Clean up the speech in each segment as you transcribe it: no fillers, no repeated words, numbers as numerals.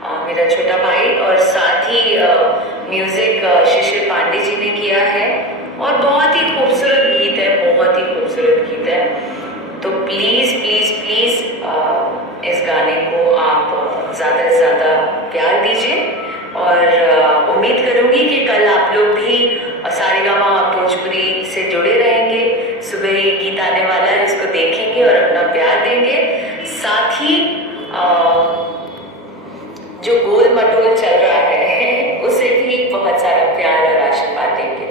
मेरा छोटा भाई, और साथ ही म्यूजिक शिशिर पांडे जी ने किया है। और बहुत ही खूबसूरत गीत है, बहुत ही खूबसूरत गीत है। तो प्लीज़ प्लीज़ प्लीज़ इस गाने को आप ज़्यादा से ज़्यादा प्यार दीजिए। और उम्मीद करूँगी कि कल आप लोग भी सारेगामा भोजपुरी से जुड़े रहेंगे। सुबह ही गीत आने वाला है, इसको देखेंगे और अपना प्यार देंगे। साथ ही जो गोल मटोल चल रहा है उसे भी बहुत सारा प्यार और आशीर्वाद देंगे।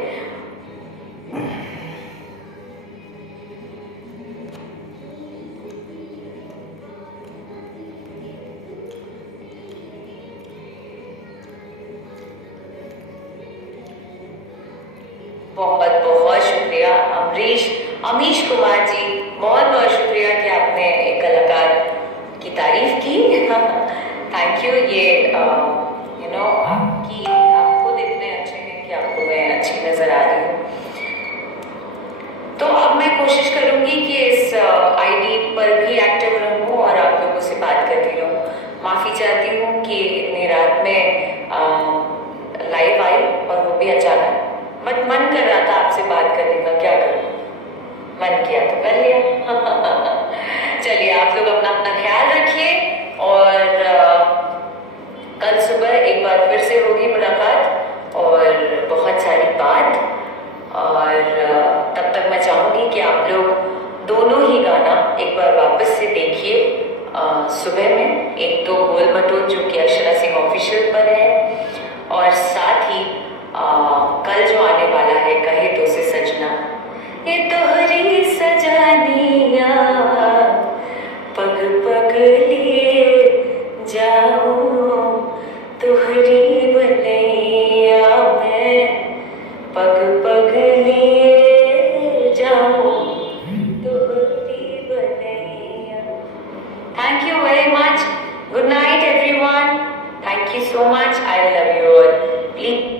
बहुत बहुत शुक्रिया अमीश कुमार जी, बहुत बहुत शुक्रिया कि आपने एक कलाकार की तारीफ की। Thank you. ये आप खुद इतने अच्छे हैं कि आपको मैं अच्छी नजर आ रही हूँ। तो अब मैं कोशिश करूंगी कि इस आईडी पर भी एक्टिव रहूं और आप लोगों से बात करती रहूं। माफ़ी चाहती हूँ कि इतनी रात में लाइव आई और वो भी अचानक, बट मन कर रहा था आपसे बात करने का, क्या करूं, मन किया तो कर लिया। चलिए, आप लोग अपना अपना ख्याल रखिए और कल सुबह एक बार फिर से होगी मुलाकात और बहुत सारी बात। और तब तक मैं चाहूँगी कि आप लोग दोनों ही गाना एक बार वापस से देखिए। सुबह में एक तो गोल मटोल जो कि अक्षरा सिंह ऑफिशियल पर है, और साथ ही कल जो आने वाला है कहे तो से सजना, ये तोहरी सजानिया पग पग लिए जाओ, तोहरी बनैया मैं पग पग लिए जाओ, तोहरी बनैया। Thank you very much. Good night everyone. Thank you so much. I love you all. Please